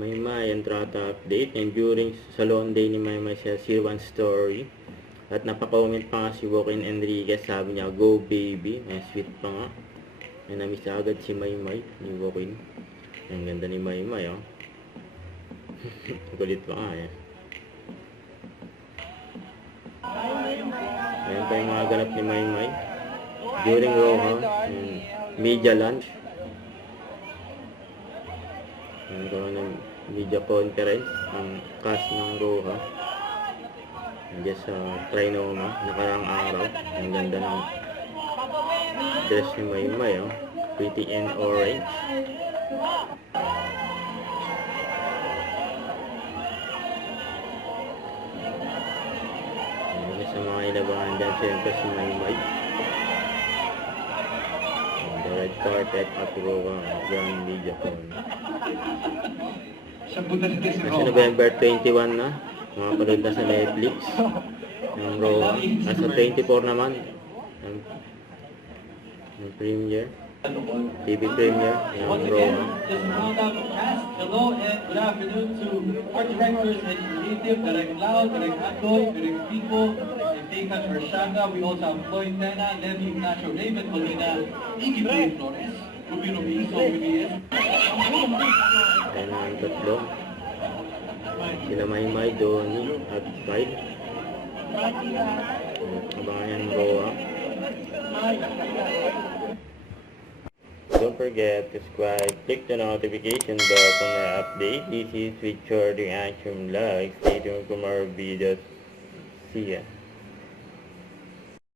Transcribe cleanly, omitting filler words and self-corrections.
Maymay Entrata update. And during sa long day ni Maymay sa C1 story. At napaka-comment pa nga si Joaquin Enriquez. Sabi niya, go baby. May sweet pa nga. May namiss agad si Maymay ni Joaquin. Ang ganda ni Maymay, oh. Kulit pa nga, eh. Ayan pa yung mga ganap ni Maymay. During Roha, media lunch. Nagkaroon ng media conference ang cast ng Roha. Nandiyan sa Trinoma, nakarang araw. Ang ganda ng dress ni Maymay, oh. Pretty and orange. Sa mga ilabangan dyan, siyempre si Maymay. The red carpet at Roha Grand Media Con. Kasi November 21 na, mga panood na sa Netflix ng Roha. Nasa 24 naman ng premiere, TV premiere ng Roha. Hello and good afternoon to our directors and creative, Direct Lau, Direct Andoy, Direct Pico, and Dekan Rashanga. We also have Floyd Tena, Levi Ignacio, Raymond Molina, Iggy Boy Flores, Rubino Biso, Rubien. Ayan ang tatlo. Sila Maymay, Donnie at Clyde. Abangan yan Roha. Don't forget to subscribe, click the notification bell for more updates. This is with Jordan Action Vlog. Stay tuned for more videos. See ya.